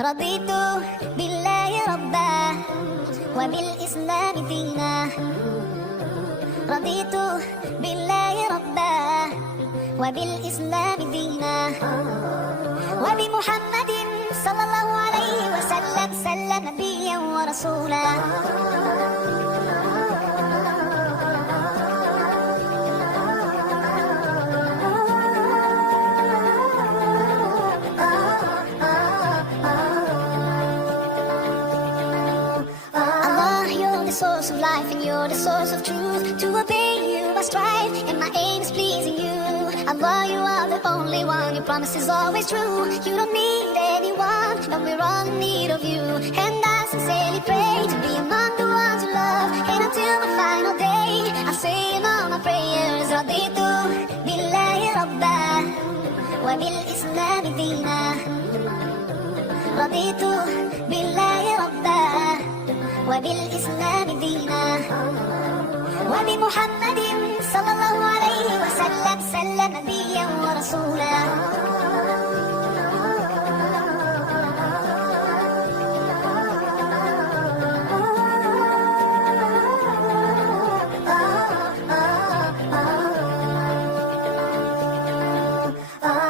رضيت بالله ربا وبالإسلام دينا. رضيت بالله ربا وبالإسلام دينا وبمحمد صلى الله عليه وسلم سلم نبيا ورسولا. Source of life and you're the source of truth. To obey you I strive and my aim is pleasing you. Allah, you are the only one, your promise is always true. You don't need anyone, but we're all in need of you. And I sincerely pray to be among the ones you love. And until my final day I say in all my prayers, رضيت بالله ربا وبالإسلام دينا. رضيت بالله ربا وبالإسلام دينا وبمحمد صلى الله عليه وسلم سلم نبيا ورسولا.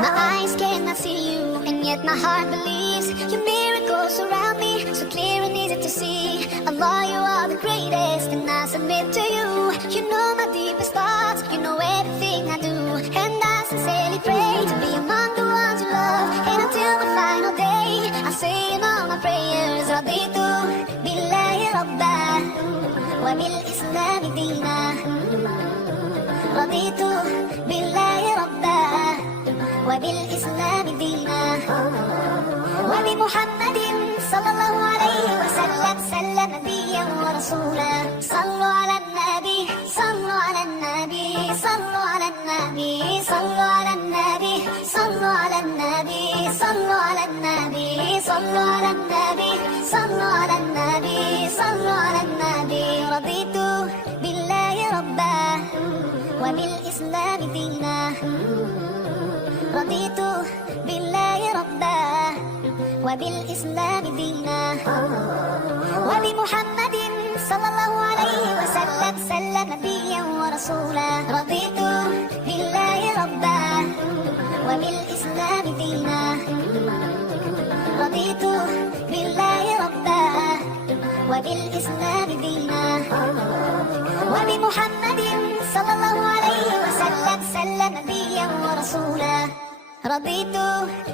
My eyes cannot see you and yet my heart believes your miracles surround me, so clear and easy to see. Allah, you are the greatest and I submit to you. You know my deepest thoughts, you know everything I do. And I sincerely pray to be among the ones you love. And until my final day I say in all my prayers, رضيت بالله ربا وبالإسلام دينا. رضيت بالله ربا وبالإسلام دينا وبمحمد صلى الله عليه وسلم سلم نبيا ورسولا. صلوا على النبي صلوا على النبي صلوا على النبي صلوا على النبي صلوا على النبي صلوا على النبي صلوا على النبي صلوا على النبي صلوا على النبي. رضيت بالله ربا وبالإسلام دينا. رضيت بالله ربا وبالإسلام دينا وبمحمد صلى الله عليه وسلم سلم نبيا ورسولا. رضيت بالله ربا وبالإسلام دينا. رضيت بالله ربا وبالإسلام دينا وبمحمد صلى الله عليه وسلم سلم نبيا ورسولا. رضيت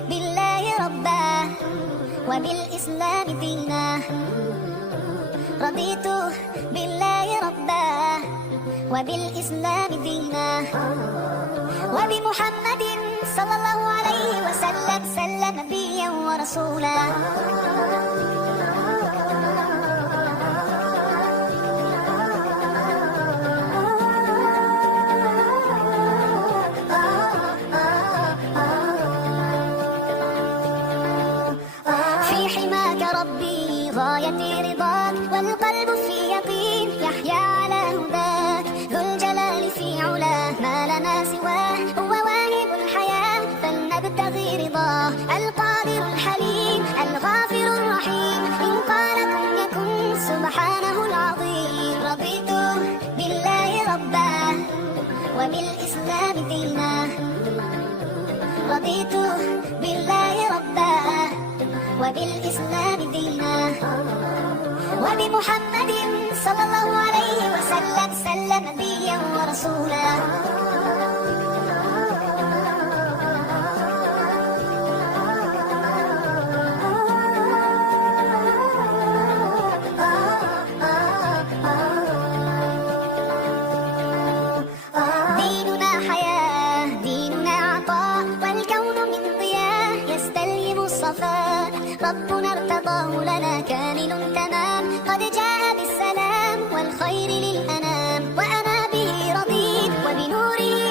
بالله ربا وبالإسلام دينا. رضيت بالله ربا وبالإسلام دينا وبمحمد صلى الله عليه وسلم سلم نبيا ورسولا. غايتي رضاك والقلب في يقين يحيا على هداك. ذو الجلال في علاه ما لنا سواه، هو واهب الحياة فلنبتغي رضاه. القادر الحليم الغافر الرحيم، إن قال كن يكن سبحانه العظيم. رضيت بالله ربا وبالإسلام دينا. رضيت بالله ربا وبالإسلام دينا وبمحمد صلى الله عليه وسلم سلم نبيا ورسولا. ديننا حياة ديننا عطاء والكون من ضياء يستلهم الصفاء. ربنا ارتضاه لنا كامل تمام، قد جاء بالسلام والخير للأنام. وأنا به رضيت وبنوره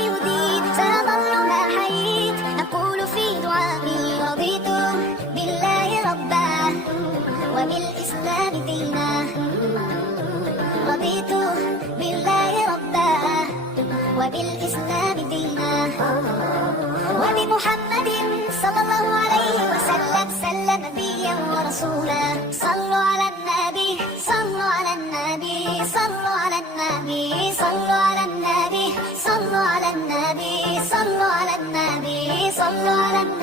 ورسولا. صلوا على النبي صلوا على النبي صلوا على النبي صلوا على النبي صلوا على النبي صلوا على النبي صلوا على النبي.